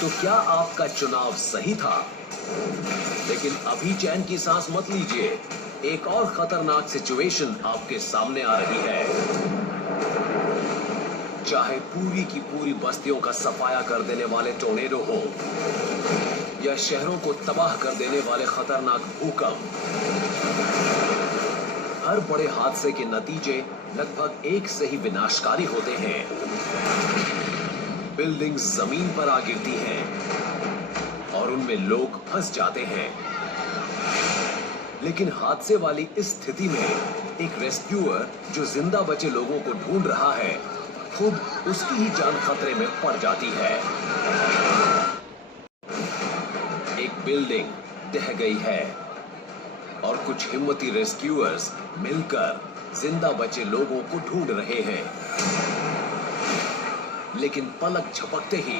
तो क्या आपका चुनाव सही था? लेकिन अभी चैन की सांस मत लीजिए, एक और खतरनाक सिचुएशन आपके सामने आ रही है। चाहे पूरी की पूरी बस्तियों का सफाया कर देने वाले टोर्नेडो हो या शहरों को तबाह कर देने वाले खतरनाक भूकंप, हर बड़े हादसे के नतीजे लगभग एक से ही विनाशकारी होते हैं। बिल्डिंग्स जमीन पर आ गिरती हैं और उनमें लोग फंस जाते हैं। लेकिन हादसे वाली इस स्थिति में एक रेस्क्यूअर जो जिंदा बचे लोगों को ढूंढ रहा है, खुद उसकी ही जान खतरे में पड़ जाती है। एक बिल्डिंग ढह गई है और कुछ हिम्मती रेस्क्यूअर्स मिलकर जिंदा बचे लोगों को ढूंढ रहे हैं। लेकिन पलक झपकते ही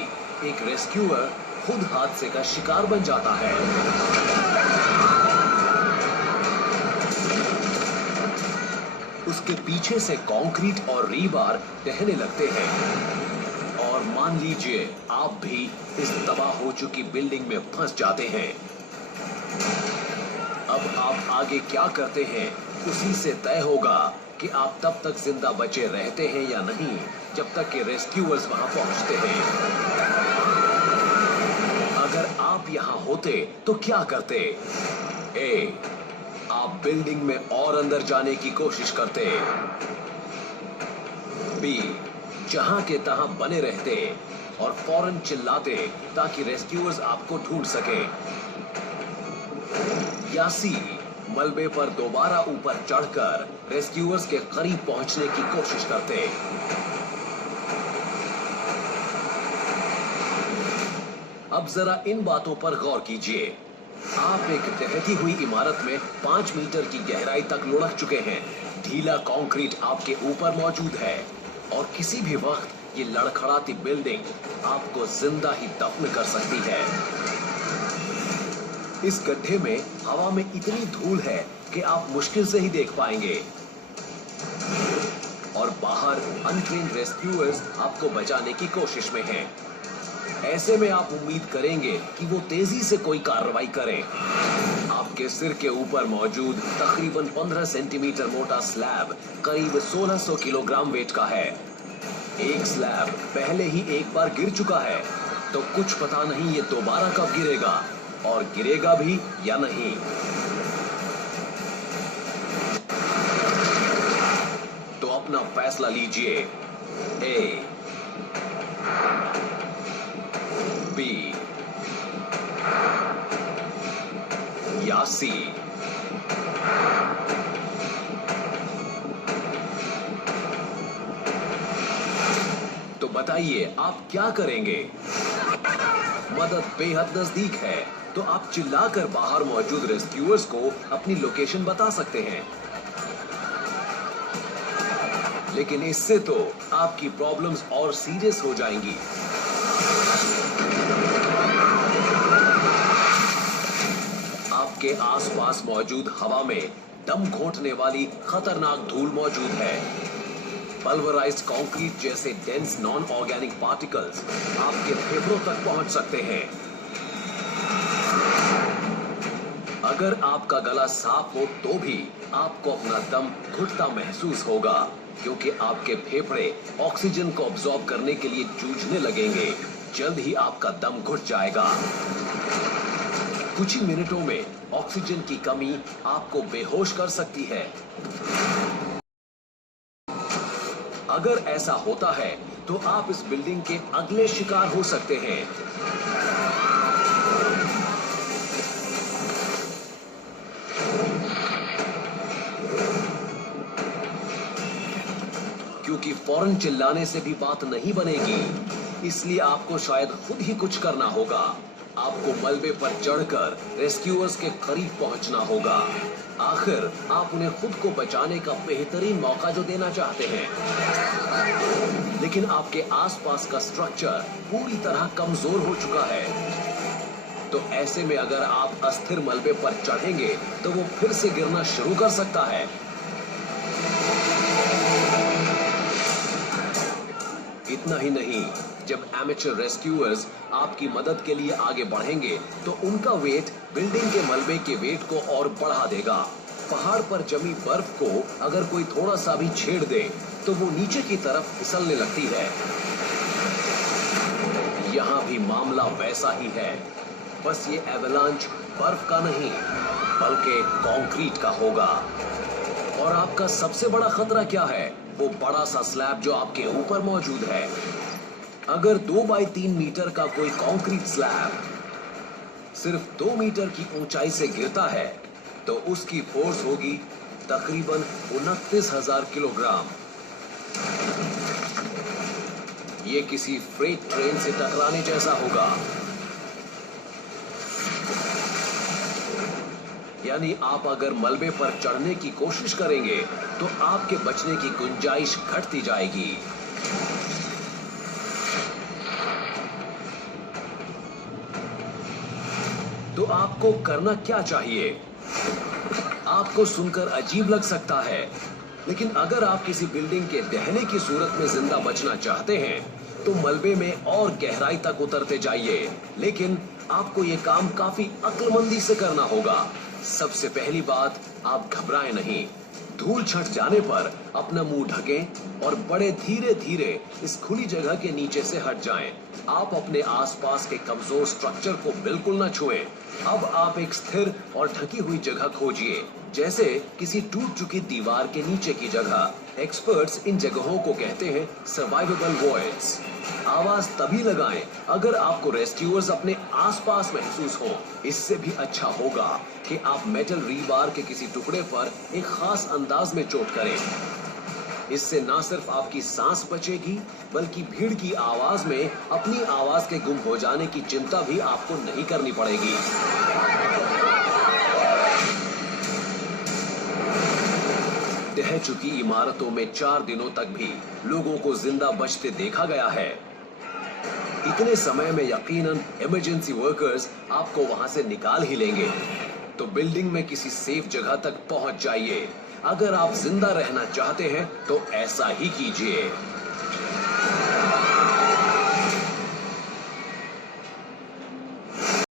एक रेस्क्यूअर खुद हादसे का शिकार बन जाता है। उसके पीछे से कंक्रीट और रीबार ढहने लगते हैं और मान लीजिए आप भी इस तबाह हो चुकी बिल्डिंग में फंस जाते हैं। अब आप आगे क्या करते हैं उसी से तय होगा कि आप तब तक जिंदा बचे रहते हैं या नहीं, जब तक कि रेस्क्यूअर्स वहां पहुंचते हैं। अगर आप यहां होते तो क्या करते? ए, आप बिल्डिंग में और अंदर जाने की कोशिश करते। बी, जहां के तहां बने रहते और फौरन चिल्लाते ताकि रेस्क्यूअर्स आपको ढूंढ सके। या सी, मलबे पर दोबारा ऊपर चढ़कर रेस्क्यूअर्स के करीब पहुंचने की कोशिश करते। अब जरा इन बातों पर गौर कीजिए। आप एक ढहती हुई इमारत में 5 मीटर की गहराई तक लुढ़क चुके हैं। ढीला कंक्रीट आपके ऊपर मौजूद है और किसी भी वक्त ये लड़खड़ाती बिल्डिंग आपको जिंदा ही दफन कर सकती है। इस गड्ढे में हवा में इतनी धूल है कि आप मुश्किल से ही देख पाएंगे और बाहर अनट्रेन्ड रेस्क्यूअर्स आपको बचाने की कोशिश में हैं। ऐसे में आप उम्मीद करेंगे कि वो तेजी से कोई कार्रवाई करें। आपके सिर के ऊपर मौजूद तकरीबन 15 सेंटीमीटर मोटा स्लैब करीब 1600 किलोग्राम वेट का है। एक स्लैब पहले ही एक बार गिर चुका है, तो कुछ पता नहीं ये दोबारा कब गिरेगा और गिरेगा भी या नहीं। तो अपना फैसला लीजिए। ए, बी या सी। तो बताइए आप क्या करेंगे? मदद बेहद नजदीक है, तो आप चिल्लाकर बाहर मौजूद रेस्क्यूअर्स को अपनी लोकेशन बता सकते हैं। लेकिन इससे तो आपकी प्रॉब्लम्स और सीरियस हो जाएंगी। आपके आसपास मौजूद हवा में दम घोंटने वाली खतरनाक धूल मौजूद है। पल्वराइज्ड कंक्रीट जैसे डेंस नॉन ऑर्गेनिक पार्टिकल्स आपके फेफड़ों तक पहुंच सकते हैं। अगर आपका गला साफ हो तो भी आपको अपना दम घुटता महसूस होगा, क्योंकि आपके फेफड़े ऑक्सीजन को अब्सॉर्ब करने के लिए जूझने लगेंगे। जल्द ही आपका दम घुट जाएगा। कुछ ही मिनटों में ऑक्सीजन की कमी आपको बेहोश कर सकती है। अगर ऐसा होता है तो आप इस बिल्डिंग के अगले शिकार हो सकते हैं। क्योंकि फौरन चिल्लाने से भी बात नहीं बनेगी, इसलिए आपको शायद खुद ही कुछ करना होगा। आपको मलबे पर चढ़कर रेस्क्यूअर्स के करीब पहुंचना होगा। आखिर आप उन्हें खुद को बचाने का बेहतरीन मौका जो देना चाहते हैं। लेकिन आपके आसपास का स्ट्रक्चर पूरी तरह कमजोर हो चुका है। तो ऐसे में अगर आप अस्थिर मलबे पर चढ़ेंगे तो वो फिर से गिरना शुरू कर सकता है। इतना ही नहीं, जब एमेचर रेस्क्यूअर्स आपकी मदद के लिए आगे बढ़ेंगे तो उनका वेट बिल्डिंग के मलबे के वेट को और बढ़ा देगा। पहाड़ पर जमी बर्फ को अगर कोई थोड़ा सा भी छेड़ दे तो वो नीचे की तरफ फिसलने लगती है। यहाँ भी मामला वैसा ही है, बस ये एवलांच बर्फ का नहीं बल्कि कंक्रीट का होगा। और आपका सबसे बड़ा खतरा क्या है? वो बड़ा सा स्लैब जो आपके ऊपर मौजूद है। अगर 2 बाई 3 मीटर का कोई कंक्रीट स्लैब सिर्फ 2 मीटर की ऊंचाई से गिरता है तो उसकी फोर्स होगी तकरीबन 29,000 किलोग्राम। ये किसी फ्रेट ट्रेन से टकराने जैसा होगा। यानी आप अगर मलबे पर चढ़ने की कोशिश करेंगे तो आपके बचने की गुंजाइश घटती जाएगी। तो आपको करना क्या चाहिए? आपको सुनकर अजीब लग सकता है, लेकिन अगर आप किसी बिल्डिंग के ढहने की सूरत में जिंदा बचना चाहते हैं तो मलबे में और गहराई तक उतरते जाइए। लेकिन आपको यह काम काफी अक्लमंदी से करना होगा। सबसे पहली बात, आप घबराएं नहीं। धूल छट जाने पर अपना मुंह ढकें और बड़े धीरे धीरे इस खुली जगह के नीचे से हट जाएं। आप अपने आसपास के कमजोर स्ट्रक्चर को बिल्कुल न छुएं। अब आप एक स्थिर और ढकी हुई जगह खोजिए, जैसे किसी टूट चुकी दीवार के नीचे की जगह। एक्सपर्ट्स इन जगहों को कहते हैं सर्वाइवेबल वॉइड्स। आवाज तभी लगाएं अगर आपको रेस्क्यूअर्स अपने आसपास महसूस हो। इससे भी अच्छा होगा कि आप मेटल रीबार के किसी टुकड़े पर एक खास अंदाज में चोट करें। इससे ना सिर्फ आपकी सांस बचेगी बल्कि भीड़ की आवाज में अपनी आवाज के गुम हो जाने की चिंता भी आपको नहीं करनी पड़ेगी। ढह चुकी इमारतों में 4 दिनों तक भी लोगों को जिंदा बचते देखा गया है। इतने समय में यकीनन इमरजेंसी वर्कर्स आपको वहां से निकाल ही लेंगे। तो बिल्डिंग में किसी सेफ जगह तक पहुंच जाइए। अगर आप जिंदा रहना चाहते हैं तो ऐसा ही कीजिए।